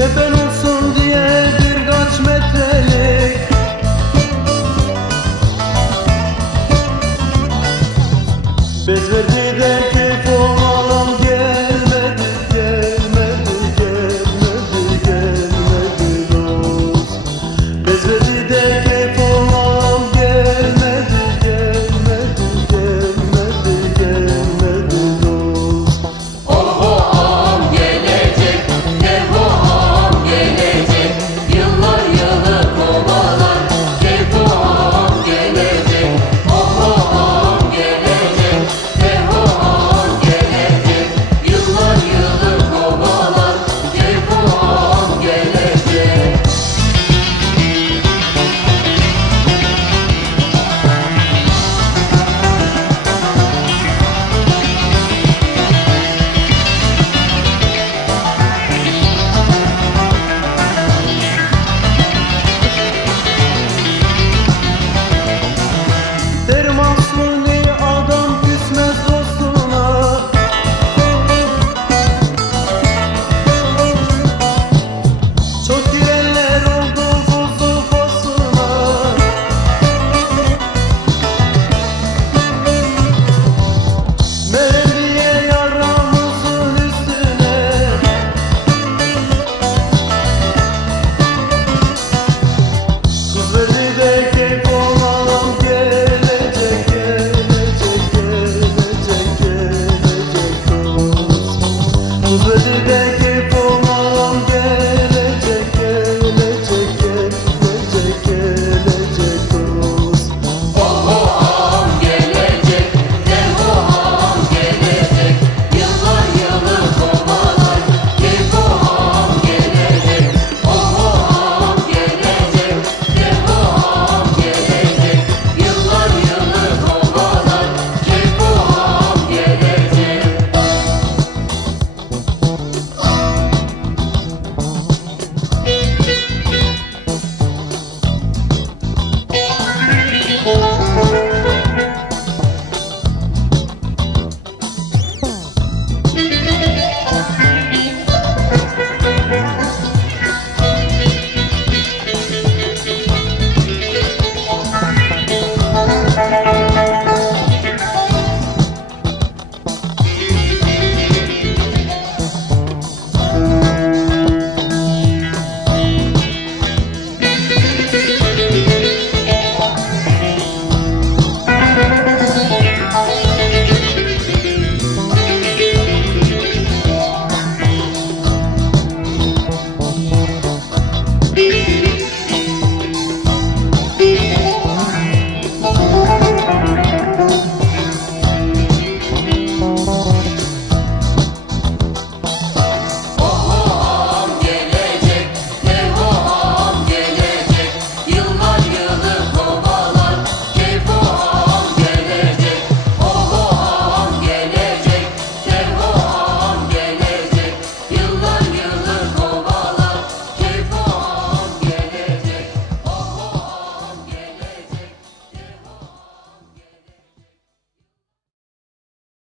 que te